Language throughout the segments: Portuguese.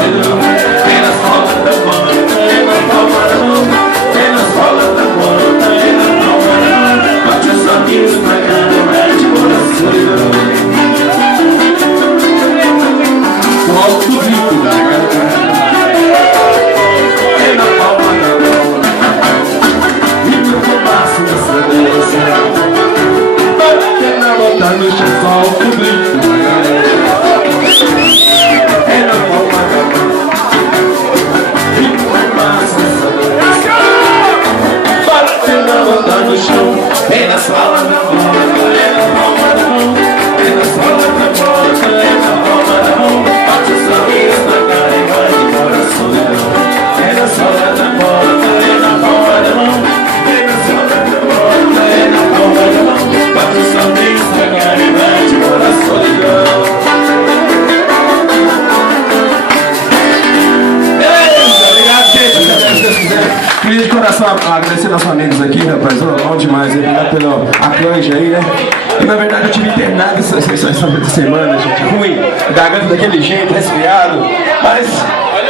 solidão. Vem nas palmas da mão, vem na palma da mão. Vem nas palmas da mão, vem na palma da mão. Bate os amigos pra cá, mete por a solidão. O alto do grito da garganta. Vem na palma da mão. E meu fumaço nessa dança. Bate na bota no chão, alto do grito da garganta. Vem na palma da mão. E meu fumaço nessa dança. Bate na bota no chão. Vem nas palmas da mão. Vem na palma da mão. Vem nas palmas da mão. Vem na palma da mão. Bate os amigos pra cá e vai embora a solidão. Vem na sola da porta, vem na palma da mão. Vem na sola da porta, vem na palma da mão. Bate os amigos pra cá e vai embora a solidão. Beleza, obrigado, gente. Se Deus quiser. Queria de coração agradecer nossos amigos aqui, rapaz. Bom demais. Obrigado pelo canja aí, né? E na verdade eu tive internado essa semana, gente. Ruim, garganta daquele jeito, resfriado. Mas,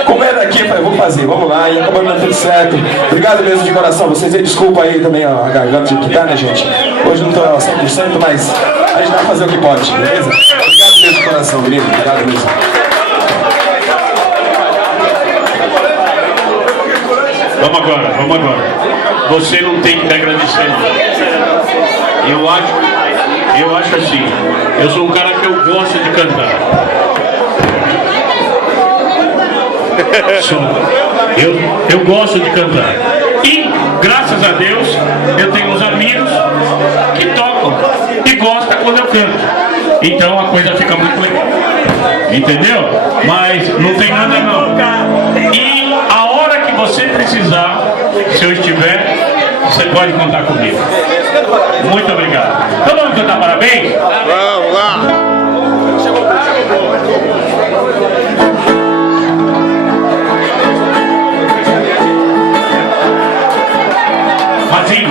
como era aqui, eu falei, vou fazer, vamos lá. E acabou dando tudo certo. Obrigado mesmo de coração. Vocês aí, desculpa aí também a garganta que tá, né, gente? Hoje não tô 100%, mas a gente vai fazer o que pode, beleza? Obrigado mesmo de coração, querido. Obrigado mesmo. Vamos agora, vamos agora. Você não tem que me agradecer, não. Eu acho assim, eu sou um cara que eu gosto de cantar. Eu gosto de cantar. E, graças a Deus, eu tenho uns amigos que tocam e gostam quando eu canto. Então a coisa fica muito legal. Entendeu? Mas não tem nada não. E a hora que você precisar, se eu estiver, você pode contar comigo. Muito obrigado. Então vamos cantar parabéns? Vamos lá! Mazinho.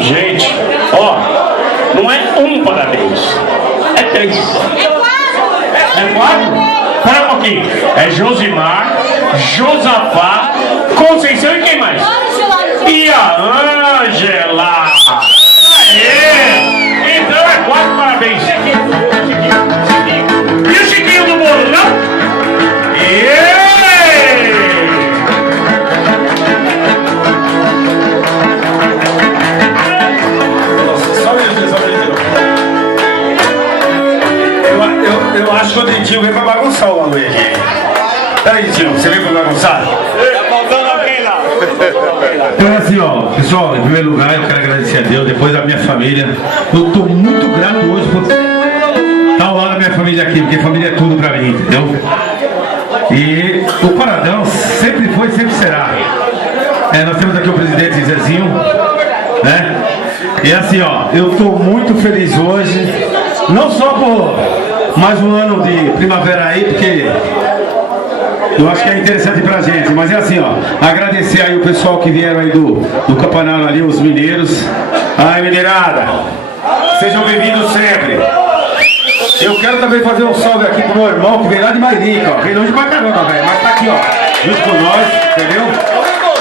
Gente, ó, não é um parabéns, é 3. É 4? Para um pouquinho. É Josimar, Josafá, Conceição e quem mais? E a Ângela. Aê! Então é 4 parabéns. E o Chiquinho do bolo, não? Eu acho que o Dentinho veio pra bagunçar o bagulho aqui. Peraí, Dentinho, você veio pra bagunçar? Tá faltando alguém lá. Então é assim, ó, pessoal, em primeiro lugar eu quero agradecer a Deus, depois a minha família. Eu tô muito grato hoje por estar ao lado da minha família aqui, porque família é tudo pra mim, entendeu? E o Paradão sempre foi e sempre será. Nós temos aqui o presidente Zezinho, né? E assim, ó, eu tô muito feliz hoje, não só por mais um ano de primavera aí, porque eu acho que é interessante pra gente, mas é assim, ó, agradecer aí o pessoal que vieram aí do Campanaro ali, os mineiros. Ai, mineirada, sejam bem-vindos sempre. Eu quero também fazer um salve aqui pro meu irmão que vem lá de Mairica, ó, vem longe pra caramba, velho, mas tá aqui, ó, junto com nós, entendeu?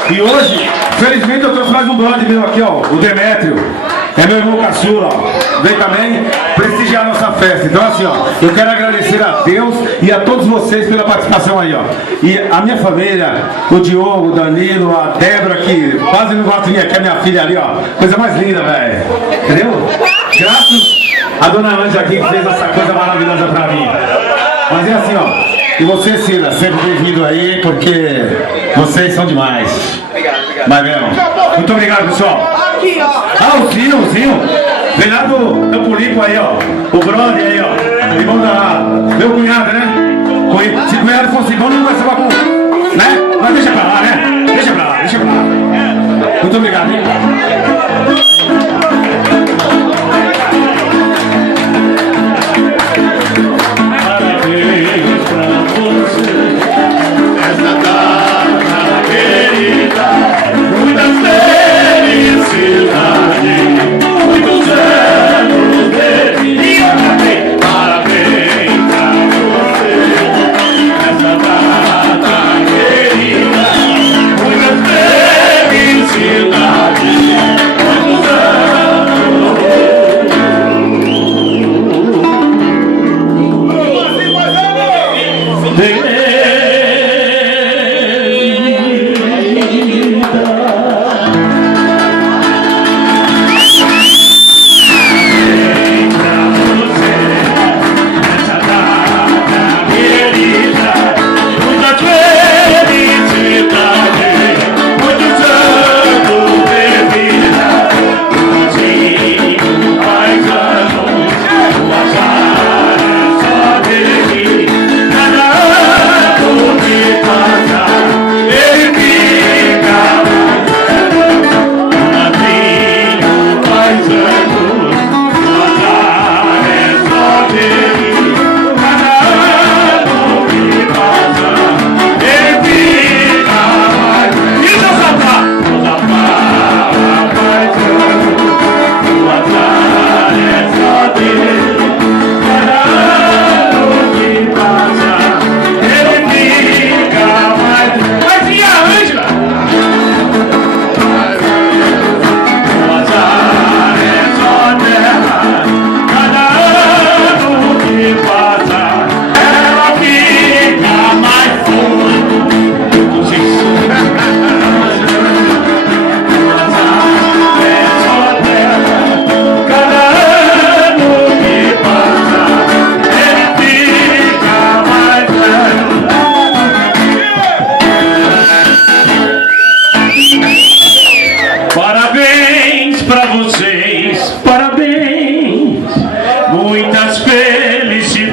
E hoje, felizmente eu trouxe mais um brother meu aqui, ó, o Demétrio. É meu irmão caçula, ó. Vem também prestigiar a nossa festa. Então assim, ó, eu quero agradecer a Deus e a todos vocês pela participação aí, ó. E a minha família, o Diogo, o Danilo, a Débora, que quase não gosta de mim aqui, a minha filha ali, ó. Coisa mais linda, velho. Entendeu? Graças a dona Ângela aqui que fez essa coisa maravilhosa pra mim. Mas é assim, ó. E você, Cida, sempre bem-vindo aí, porque vocês são demais. Mas mesmo. Muito obrigado, pessoal. Aqui, ó. Ah, o Zinho. Vem lá do Campo Limpo aí, ó. O brother aí, ó. Irmão da... Meu cunhado, né? Se o cunhado fosse bom, não vai ser com... Né? Mas deixa pra lá, né? Deixa pra lá. Muito obrigado, hein? mais anos, o azar é só dele. Cada ano que passa, ele fica mais. E o seu safá? O safá mais anos, o azar é só dele. Cada ano que passa, ele fica mais. Mas e a Ângela? O azar é só dela. Cada ano que passa, ela fica mais forte. O azar é só dela. Cada ano que passa, ele fica mais velho. Parabéns pra vocês, parabéns, muitas felicidades,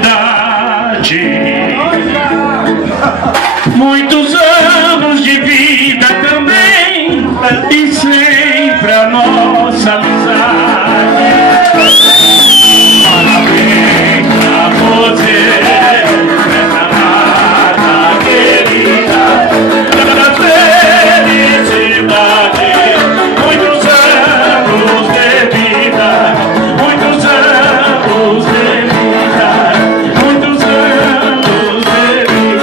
muitos anos de vida também, e sempre a nossa amizade. Parabéns pra você, essa data querida, da felicidade. Muitos anos de vida, muitos anos de vida, muitos anos de vida.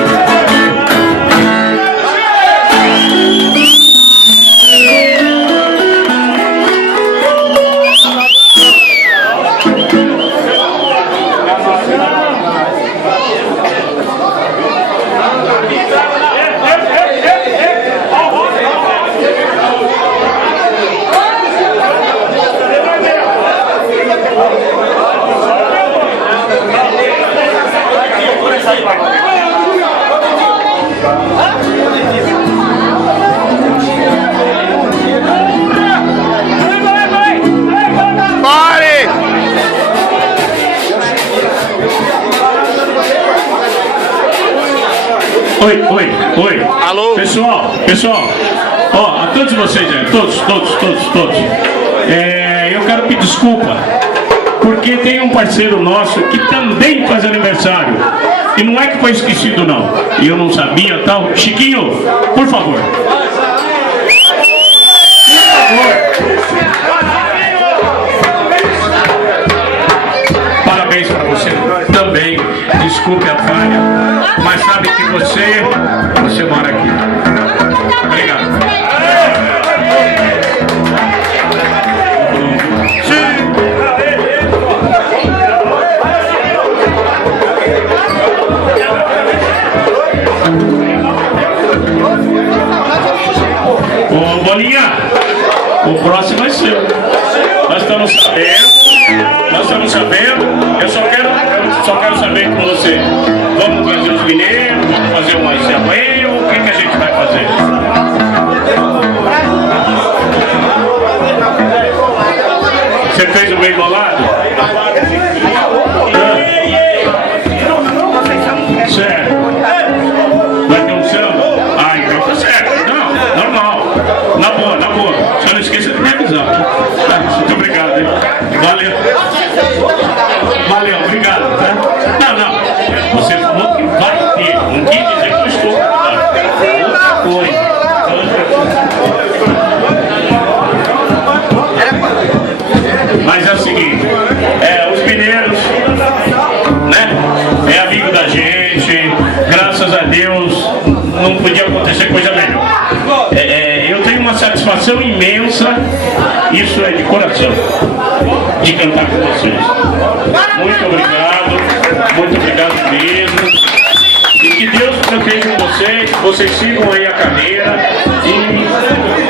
Pare! Oi. Alô? Pessoal, ó, a todos vocês aí, todos. Eu quero pedir desculpa, porque tem um parceiro nosso que também faz aniversário. E não é que foi esquecido não, e eu não sabia tal. Chiquinho, por favor. Parabéns para você também. Desculpe a falha, mas sabe que você mora aqui. Obrigado. Ô Bolinha, o próximo é seu. Nós estamos sabendo. Eu só quero saber com você. Vamos trazer os mineiros, vamos fazer uma assembleia, ou o que a gente vai fazer? Você fez o bem bolado? Certo. Vai ter um samba? Ah, então tá certo. Não, normal. Na boa. Só não esqueça de me avisar. Muito obrigado, hein? Valeu, obrigado, tá? Não. Você falou que vai ter. Não quis dizer que eu estou convidando. Outra coisa. Mas é o seguinte, os mineiros, né? É amigo da gente, graças a Deus, não podia acontecer coisa melhor. Eu tenho uma satisfação imensa, isso é de coração, de cantar com vocês. Muito obrigado mesmo. E que Deus proteja vocês sigam aí a carreira e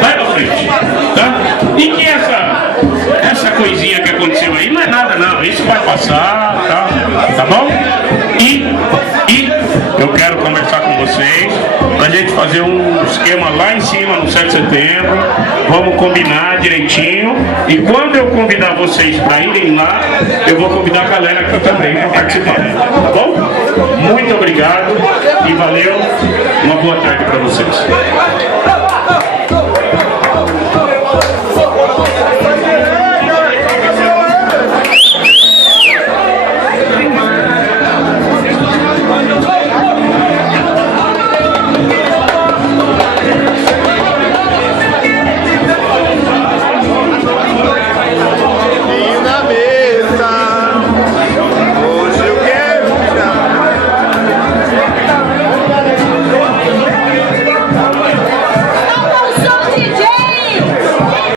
vai pra frente, tá? E que essa coisinha que aconteceu aí não é nada não, isso vai passar, tá bom? E eu quero conversar com vocês pra gente fazer um esquema lá em cima no 7 de setembro. Vamos combinar direitinho, e quando eu convidar vocês para irem lá, eu vou convidar a galera aqui também para participar, tá bom? Muito obrigado e valeu, uma boa tarde para vocês.